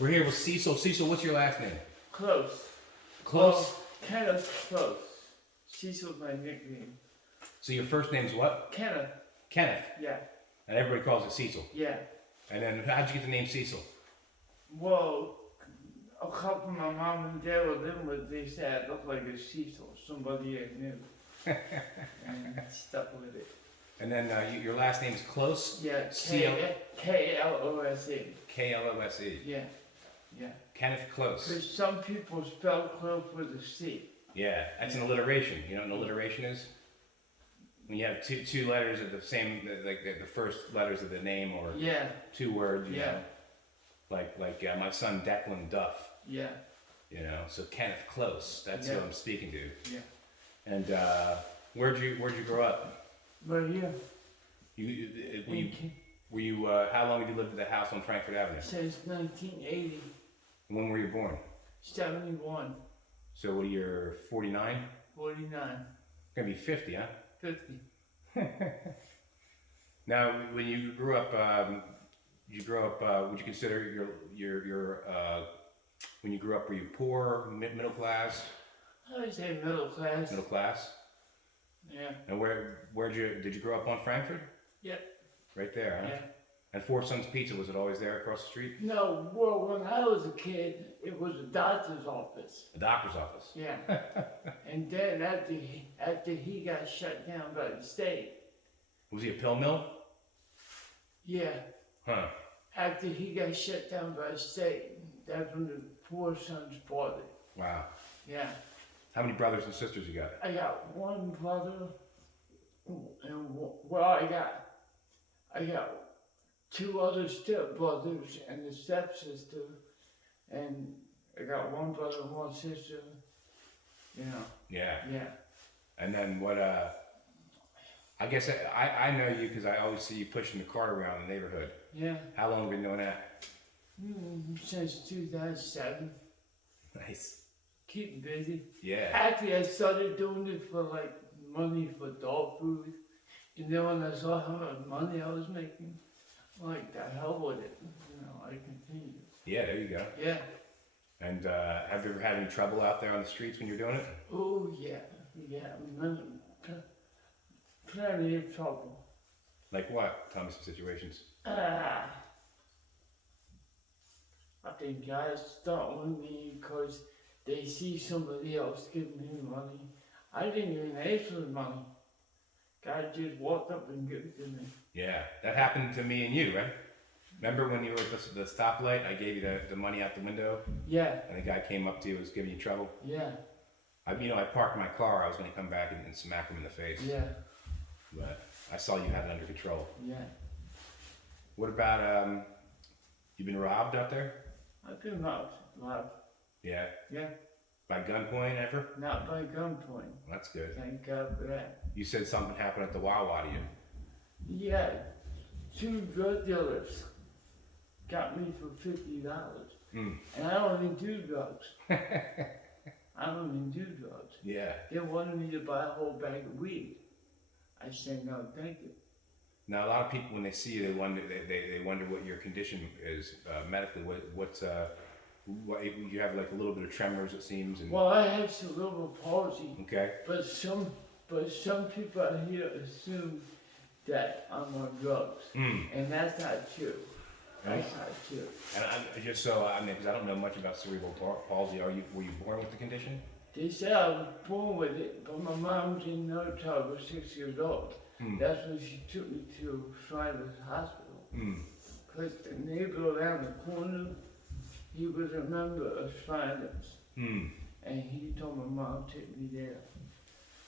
We're here with Cecil. Cecil, what's your last name? Close. Close? Well, Kenneth Close. Cecil's my nickname. So your first name's what? Kenneth. Kenneth. Yeah. And everybody calls it Cecil. Yeah. And then how'd you get the name Cecil? Well, a couple my mom and dad were living with, they said I looked like a Cecil, somebody I knew. And stuck with it. And then your last name is Close? Yeah, C-L- K-L-O-S-E. K-L-O-S-E. Yeah, yeah. Kenneth Close. Because some people spell close with a C. Yeah, that's an alliteration. You know what an alliteration is? When you have two letters of the same, like the first letters of the name, or Yeah, two words. You yeah, know? Like my son Declan Duff. yeah, You know, so Kenneth Close. That's Yeah. who I'm speaking to. yeah. And where'd you grow up? Right here. Were you how long had you lived at the house on Frankfurt Avenue? Since 1980, When were you born? 71, So what, you're 49? 49, Gonna be 50, huh? 50. Now, when you grew up, would you consider your when you grew up, were you poor, middle class? I would say middle class. Middle class. Yeah. And did you grow up on Frankfurt? Yeah. Right there, huh? Yeah. And Four Sons Pizza, was it always there across the street? No, well, when I was a kid, it was a doctor's office. A doctor's office. Yeah. And then after he got shut down by the state, Was he a pill mill? yeah, Huh. after he got shut down by the state, that's when the Four Sons bought it. Wow. Yeah. How many brothers and sisters you got? I got one brother, and well, I got two other stepbrothers and a stepsister, and I got one brother and one sister. You know. Yeah. Yeah. And then what? I guess I know you because I always see you pushing the cart around the neighborhood. Yeah. How long have you been doing that? Since 2007. Nice. Keep busy. Yeah. Actually, I started doing it for like money for dog food. And then when I saw how much money I was making, I'm like, the hell with it. You know, I continued. Yeah, there you go. Yeah. And have you ever had any trouble out there on the streets when you're doing it? Oh, yeah. Yeah. Plenty of trouble. Like what? Tell me some situations. I think guys start with me because they see somebody else giving me money. I didn't even ask for the money. Guy just walked up and gave it to me. Yeah, that happened to me and you, right? Remember when you were at the stoplight? I gave you the money out the window, Yeah, and the guy came up to you, was giving you trouble. yeah, I parked my car. I was going to come back and smack him in the face, yeah, but I saw you had it under control. yeah. What about you been robbed out there? I've been robbed. Yeah. Yeah, By gunpoint ever? not by gunpoint. That's good. Thank God for that. You said something happened at the Wawa to you. Yeah, two drug dealers got me for $50. Mm. And I don't even do drugs. I don't even do drugs. Yeah. They wanted me to buy a whole bag of weed. I said, no, thank you. Now a lot of people, when they see you, they wonder what your condition is medically. What you have, like a little bit of tremors, it seems. And, Well, I have cerebral palsy, okay. but some people out here assume that I'm on drugs, and that's not true. That's not true. And because I don't know much about cerebral palsy. Were you born with the condition? They said I was born with it, but my mom didn't know until I was 6 years old. That's when she took me to Shriners Hospital. Because the neighbor around the corner, he was a member of Shriners. And he told my mom to take me there.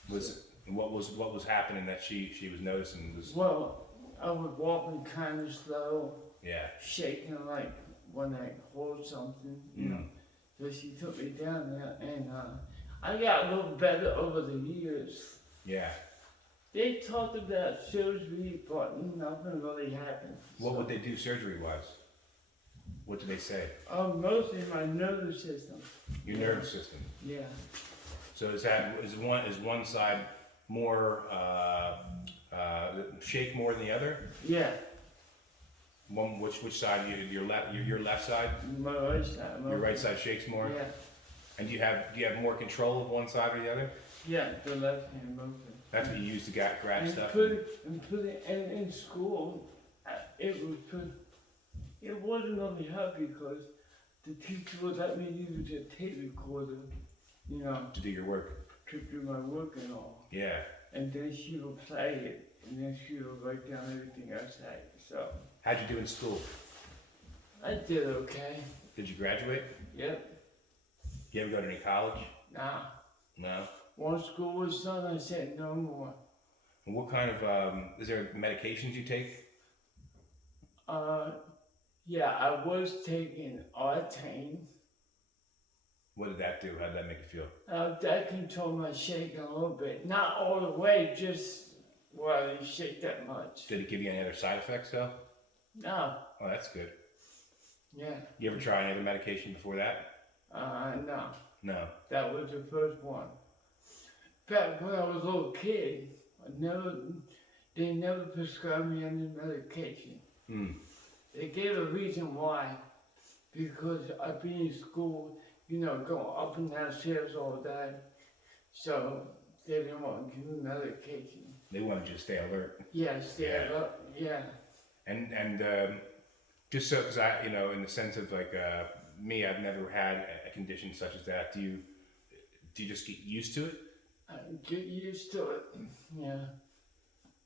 What was happening that she was noticing was? Well, I was walking kind of slow, Yeah. shaking like when I hold something, you know. So she took me down there, and I got a little better over the years. Yeah. They talked about surgery, but nothing really happened. What would they do surgery-wise? What did they say? Mostly my nervous system. Your nervous system. Yeah. So is one side more shake more than the other? Yeah. Which side? Your left. Your left side. My right side. Your right side shakes more. Yeah. And do you have more control of one side or the other? Yeah, the left hand motion. That's what you use to grab stuff. And in school, it was it wasn't only hard because the teacher would let me use a tape recorder, you know, to do your work. to do my work and all. Yeah. And then she would play it, and then she would write down everything I said. So. How'd you do in school? I did okay. Did you graduate? Yep. You ever go to any college? Nah. No. Once school was done, I said no more. And what kind of is there medications you take? Yeah, I was taking Artane. What did that do? How did that make you feel? That controlled my shaking a little bit. Not all the way, just where I didn't shake that much. Did it give you any other side effects though? No. Oh, that's good. Yeah. You ever try any other medication before that? No. No. That was the first one. Back when I was a little kid, they never prescribed me any medication. They gave a reason why. Because I've been in school, you know, going up and down stairs all day. So they didn't want to give me medication. They wanted you to stay alert. Yeah, stay alert. Yeah. And just so, because I, you know, in the sense of like me, I've never had a condition such as that. Do you just get used to it? I get used to it. Yeah.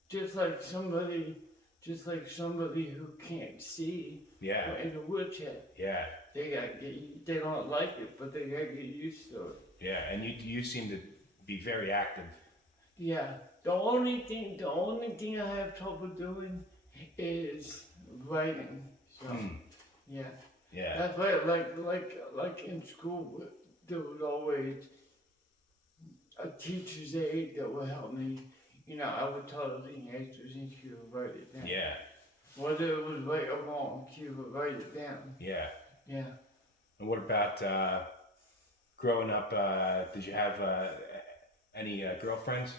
Just like somebody who can't see. Yeah. Or in a wheelchair. Yeah. They don't like it, but they gotta get used to it. Yeah, and you seem to be very active. Yeah. The only thing I have trouble doing is writing. So yeah. Yeah. That's why like in school there was always a teacher's aide that would help me. You know, I would tell her the answers and she would write it down. Yeah. Whether it was right or wrong, she would write it down. Yeah. Yeah. And what about growing up? Did you have any girlfriends?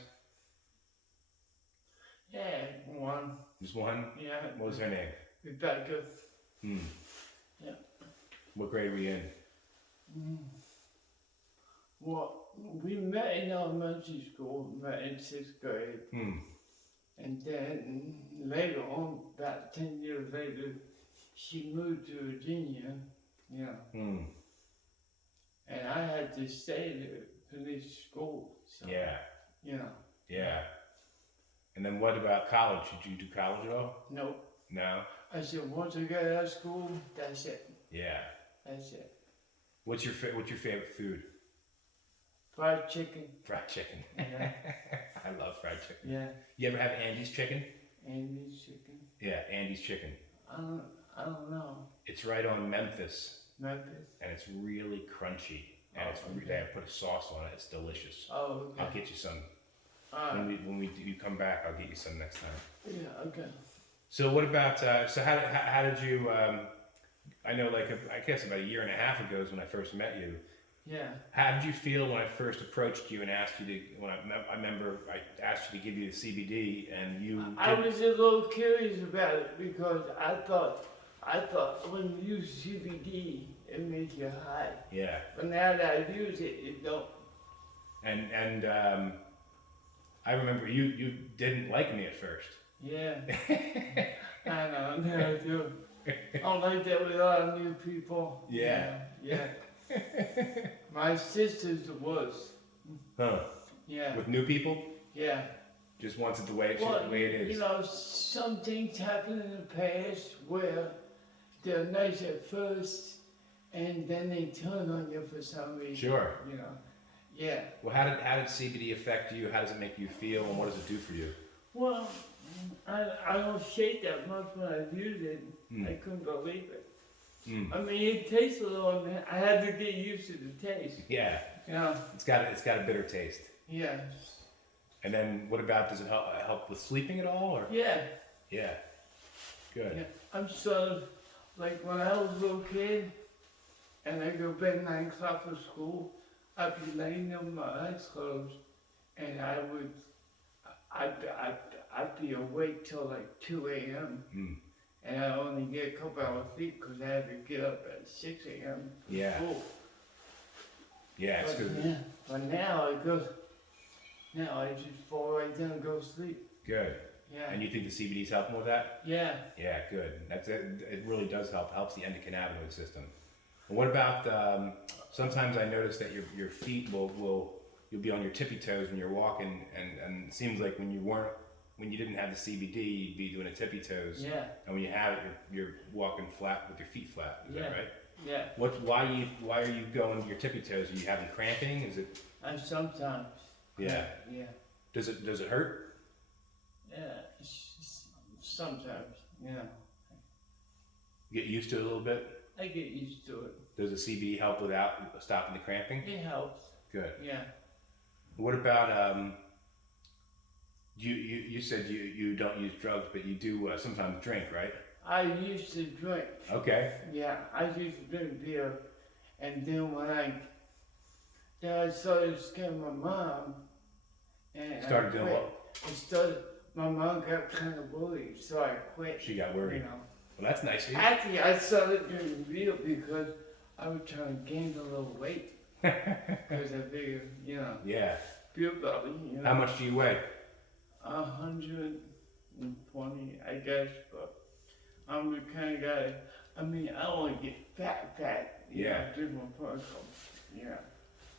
Yeah, one. Just one? Yeah. What was her name? Rebecca. Yeah. What grade were you in? Well, we met in elementary school, met in 6th grade. And then later on, about 10 years later, she moved to Virginia. Yeah. And I had to stay there, finish school. So, Yeah. You know. Yeah. And then what about college? Did you do college at all? Nope. No? I said, once I get out of school, that's it. Yeah. That's it. What's your favorite food? Fried chicken. Fried chicken. Yeah. I love fried chicken. Yeah. You ever have Andy's chicken? Andy's chicken. Yeah, Andy's chicken. I don't know. It's right on Memphis. Memphis. And it's really crunchy. And they put a sauce on it. It's delicious. Oh, okay. I'll get you some. When you come back, I'll get you some next time. Yeah, okay. So what about, so how did you, I know like, I guess about a year and a half ago is when I first met you. Yeah. How did you feel when I first approached you and asked you to, I remember I asked you to give you the CBD and you I was a little curious about it because I thought when you use CBD, it makes you high. Yeah. But now that I use it, it don't. And I remember you didn't like me at first. Yeah. I know, I do. I don't like that with a lot of new people. Yeah. Yeah. My sister's the worst. Huh. Yeah. With new people? Yeah. Just wants it the way it is. You know, some things happen in the past where they're nice at first and then they turn on you for some reason. Sure. You know. Yeah. Well, how did CBD affect you? How does it make you feel, and what does it do for you? Well, I don't shake that much when I used it. I couldn't believe it. I mean, it tastes a little bit. I had to get used to the taste. Yeah. Yeah. It's got a bitter taste. Yeah. And then what about, does it help with sleeping at all, or? Yeah. Yeah. Good. Yeah. I'm sort of like when I was a little kid and I go to bed 9 o'clock for school, I'd be laying there with my eyes closed and I'd be awake till like 2 a.m. and I only get a couple hours sleep because I have to get up at 6 a.m. Yeah. Yeah, it's good. Yeah, but now I just fall right down and go to sleep. Good. Yeah. And you think the CBD's helping with that? Yeah. Yeah, good. That's it. It really does help. Helps the endocannabinoid system. And what about? Sometimes I notice that your feet you'll be on your tippy toes when you're walking, and it seems like when you didn't have the CBD, you'd be doing a tippy toes. Yeah. And when you have it, you're walking flat with your feet flat. Is that right? Yeah. Why are you going your tippy toes? Are you having cramping? Is it? And sometimes. Yeah. Yeah. Does it hurt? Yeah. Sometimes. Yeah. Get used to it a little bit. I get used to it. Does the CBD help without stopping the cramping? It helps. Good. Yeah. What about you said you don't use drugs, but you do sometimes drink, right? I used to drink. Okay. Yeah, I used to drink beer, and then then I started scaring my mom, and Started doing what? My mom got kind of worried, so I quit. She got worried. You know. Well, that's nice of you. Actually, I started doing beer because I was trying to gain a little weight. Because I figured, Yeah. beer belly, How much do you weigh? 120, I guess, but I'm the kind of guy, I don't want to get fat. Yeah. Different person. Yeah.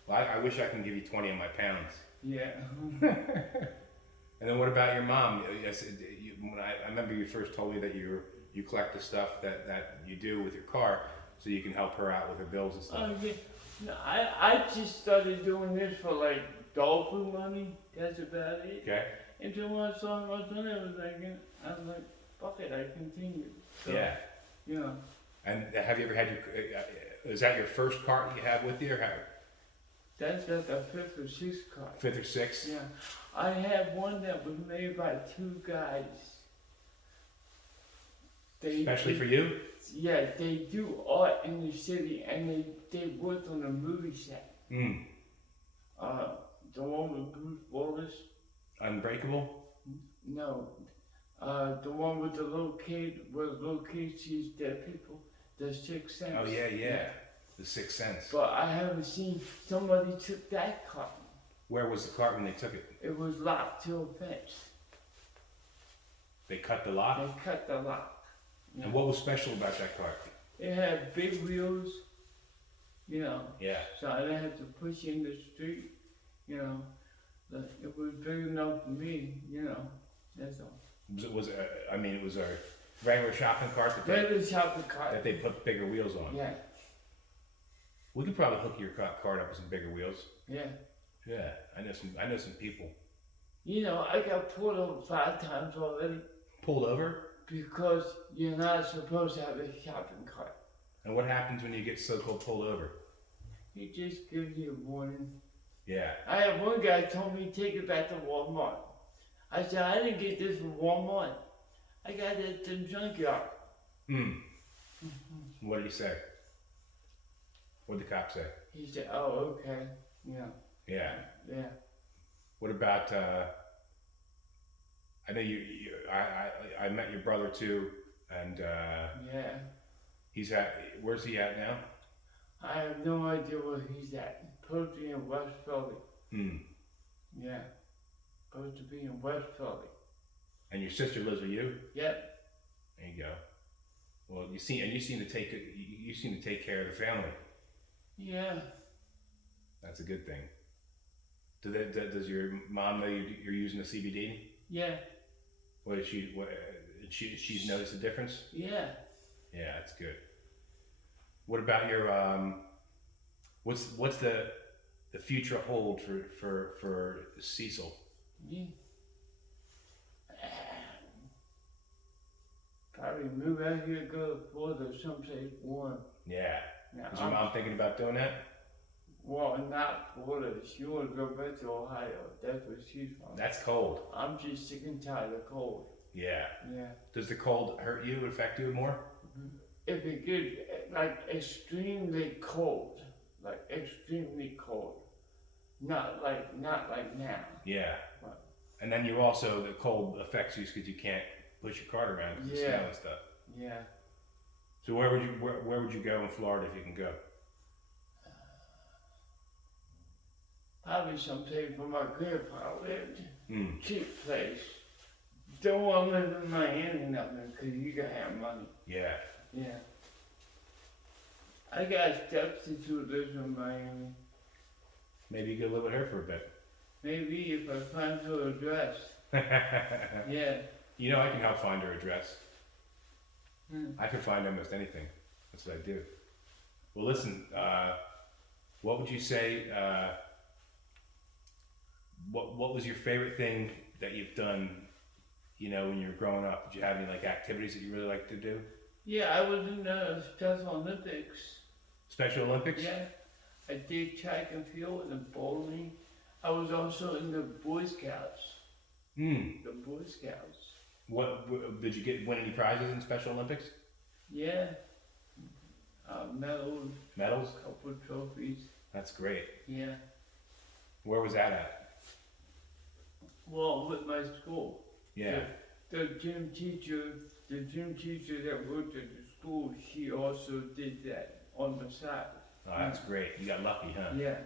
Well, I wish I can give you 20 of my pounds. Yeah. And then what about your mom? When I remember you first told me that you collect the stuff that you do with your car, so you can help her out with her bills and stuff. Oh yeah. No, I just started doing this for like dog food money. That's about it. Okay. And then when I saw my son, I was like, fuck it, I continued. So, Yeah. You know. And have you ever had is that your first cart you have with you, or That's at the 5th or 6th car. 5th or 6th? Yeah. I had one that was made by 2 guys. Especially for you? Yeah, they do art in the city, and they worked on a movie set. Mm. The one with Bruce Willis. Unbreakable? No. The one with the little kid, where the little kid sees dead people. The Sixth Sense. Oh yeah. The Sixth Sense. But I haven't seen, somebody took that cart. Where was the cart when they took it? It was locked to a fence. They cut the lock? They cut the lock. Yeah. And what was special about that cart? It had big wheels, Yeah. so I didn't have to push in the street, But it was big enough for me, that's all. It was a regular shopping cart Regular shopping cart. that they put bigger wheels on. Yeah. We could probably hook your cart up with some bigger wheels. Yeah. Yeah, I know some people. I got pulled over 5 times already. Pulled over? Because you're not supposed to have a shopping cart. And what happens when you get so-called pulled over? He just gives you a warning. Yeah. I had one guy told me take it back to Walmart. I said, I didn't get this from Walmart. I got it at the junkyard. What did he say? What did the cop say? He said, oh, okay. Yeah. Yeah. Yeah. What about, I know I met your brother too, and Yeah. where's he at now? I have no idea where he's at. Supposed to be in West Philly. Yeah. Supposed to be in West Philly. And your sister lives with you? Yep. There you go. Well, you seem to take care of the family. Yeah. That's a good thing. Does your mom know you're using the CBD? Yeah. She's noticed the difference? Yeah. Yeah, that's good. What about your what's the future hold for Cecil? Yeah. Probably move out here, go to Florida, someplace warm. Yeah. Now, Is your mom thinking about doing that? Well, not Florida. She wants to go back to Ohio. That's where she's from. That's cold. I'm just sick and tired of cold. Yeah. Yeah. Does the cold hurt you, affect you more? If it gets like extremely cold, not like now. Yeah. But, And then you also, the cold affects you because you can't push your cart around because of Yeah. snow and stuff. Yeah. So where would you go in Florida if you can go? Probably someplace where my grandpa lived. Mm. Cheap place. Don't want to live in Miami nothing, because you gotta have money. Yeah. Yeah. I got a stepsister who lives in Miami. Maybe you could live with her for a bit. Maybe if I find her address. Yeah. You know, I can help find her address. Hmm. I can find almost anything. That's what I do. Well, listen, what would you say, what was your favorite thing that you've done, you know, when you were growing up? Did you have any, like, activities that you really liked to do? Yeah, I was in the Special Olympics. Special Olympics? Yeah. I did track and field and bowling. I was also in the Boy Scouts. Hmm. The Boy Scouts. Did you win any prizes in Special Olympics? Yeah. Medals, Medals? couple of trophies. That's great. Yeah. Where was that at? Well, with my school. Yeah. The gym teacher that worked at the school, she also did that on the side. Oh, that's great. You got lucky, huh? Yeah.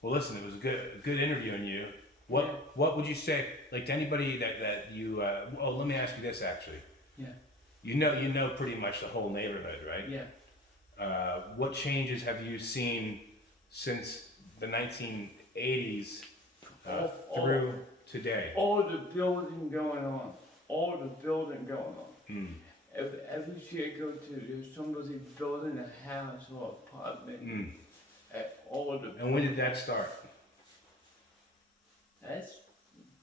Well, listen, it was a good interviewing you. What would you say, like, to anybody that you? Oh, let me ask you this actually. Yeah. You know pretty much the whole neighborhood, right? Yeah. What changes have you seen since the 1980s through today? All the building going on. All the building going on. Hmm. Every year I go to, there's somebody building a house or apartment. Hmm. At all the. And when did that start? That's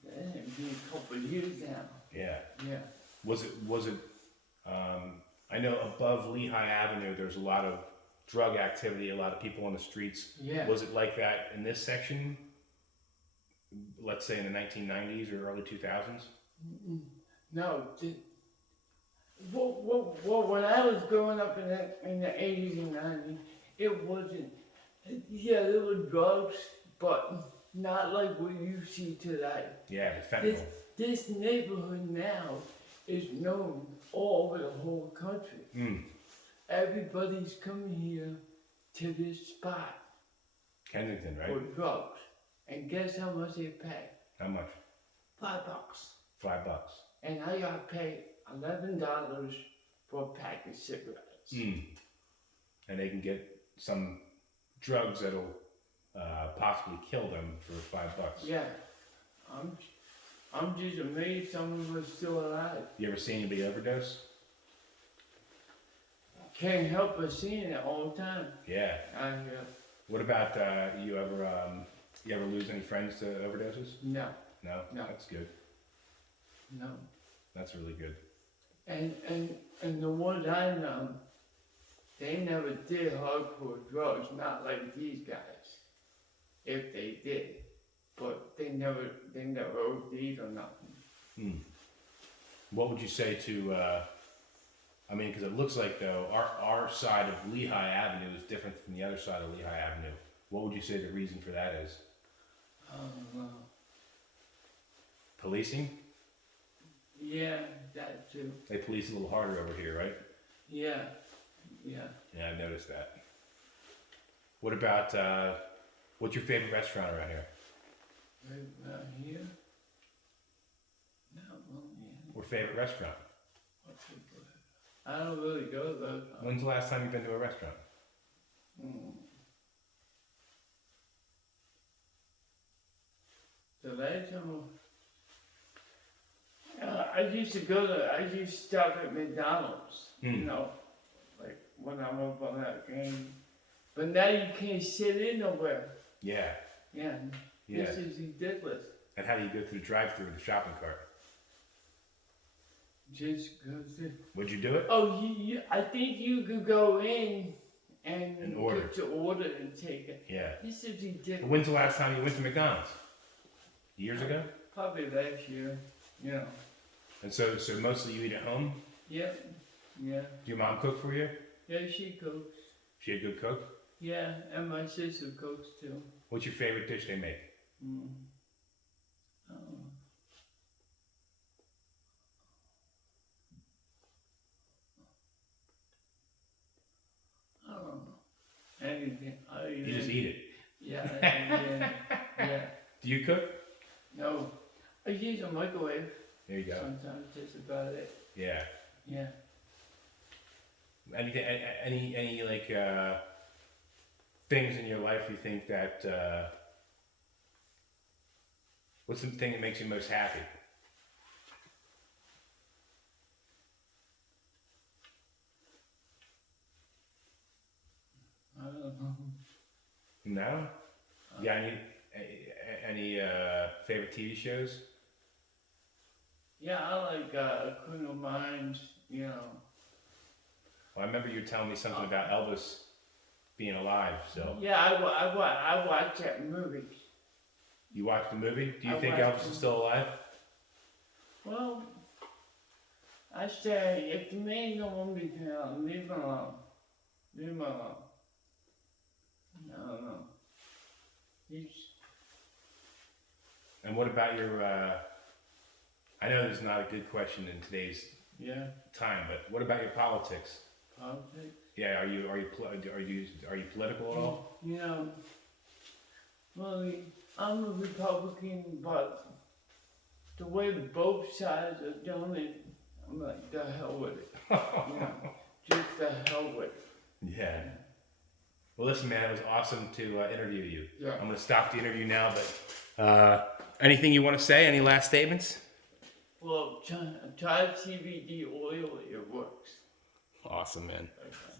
been a couple of years now. Yeah. Yeah. Was it? I know above Lehigh Avenue, there's a lot of drug activity, a lot of people on the streets. Yeah. Was it like that in this section? Let's say in the 1990s or early 2000s? No. Well, when I was growing up in the 80s and 90s, it wasn't. Yeah, there were drugs, but not like what you see today. Yeah, the fentanyl. This neighborhood now is known all over the whole country. Mm. Everybody's coming here to this spot Kensington, right? for drugs. And guess how much they pay? How much? $5. $5. And I got paid $11 for a pack of cigarettes. Mm. And they can get some drugs that'll possibly kill them for $5. Yeah. I'm just amazed some of them are still alive. You ever seen anybody overdose? Can't help but seeing it all the time. Yeah. What about you ever lose any friends to overdoses? No. No? No. That's good. No. That's really good. And the ones I know, they never did hardcore drugs, not like these guys. If they did. But they never OD'd or nothing. Hmm. What would you say to, I mean, because it looks like, though, our side of Lehigh Avenue is different from the other side of Lehigh Avenue. What would you say the reason for that is? Well. Policing? Yeah, that too. They police a little harder over here, right? Yeah. Yeah. Yeah, I've noticed that. What about, what's your favorite restaurant around here? Right around here? No, well, yeah. Or favorite restaurant? I don't really go to those. When's the last time you've been to a restaurant? The last time I used to stop at McDonald's, you know, like when I'm up on that game. But now you can't sit in nowhere. Yeah. Yeah. Yeah. This is ridiculous. And how do you go through the drive-through with the shopping cart? Just go through. Would you do it? Oh, I think you could go in and order. get your order and take it. Yeah. This is ridiculous. When's the last time you went to McDonald's? Years ago? Probably last year, you know. And so mostly you eat at home? Yep. Yeah. Do your mom cook for you? Yeah, she cooks. She a good cook? Yeah, and my sister cooks too. What's your favorite dish they make? Yeah. Do you cook? No, I use a microwave There you go. sometimes. That's about it. Yeah. Yeah. Anything? Any like things in your life you think that? What's the thing that makes you most happy? I don't know. No. You got any favorite TV shows? Yeah, I like Criminal Minds. You know. Well, I remember you telling me something about Elvis being alive. So Yeah, I watch that movie. you watched the movie? Do you I think watched Elvis it. is still alive? Well, I say if the man don't want me to leave him alone. Leave him alone. I don't know. He's And what about your? I know this is not a good question in today's time, but what about your politics? politics. Yeah, are you political at all? You know, well, I'm a Republican, but the way both sides are doing it, I'm like, the hell with it. You know, just the hell with it. Yeah. Well, listen, man, it was awesome to interview you. Yeah. I'm going to stop the interview now, but anything you want to say? Any last statements? Well, try CBD oil, it works. Awesome, man. Okay.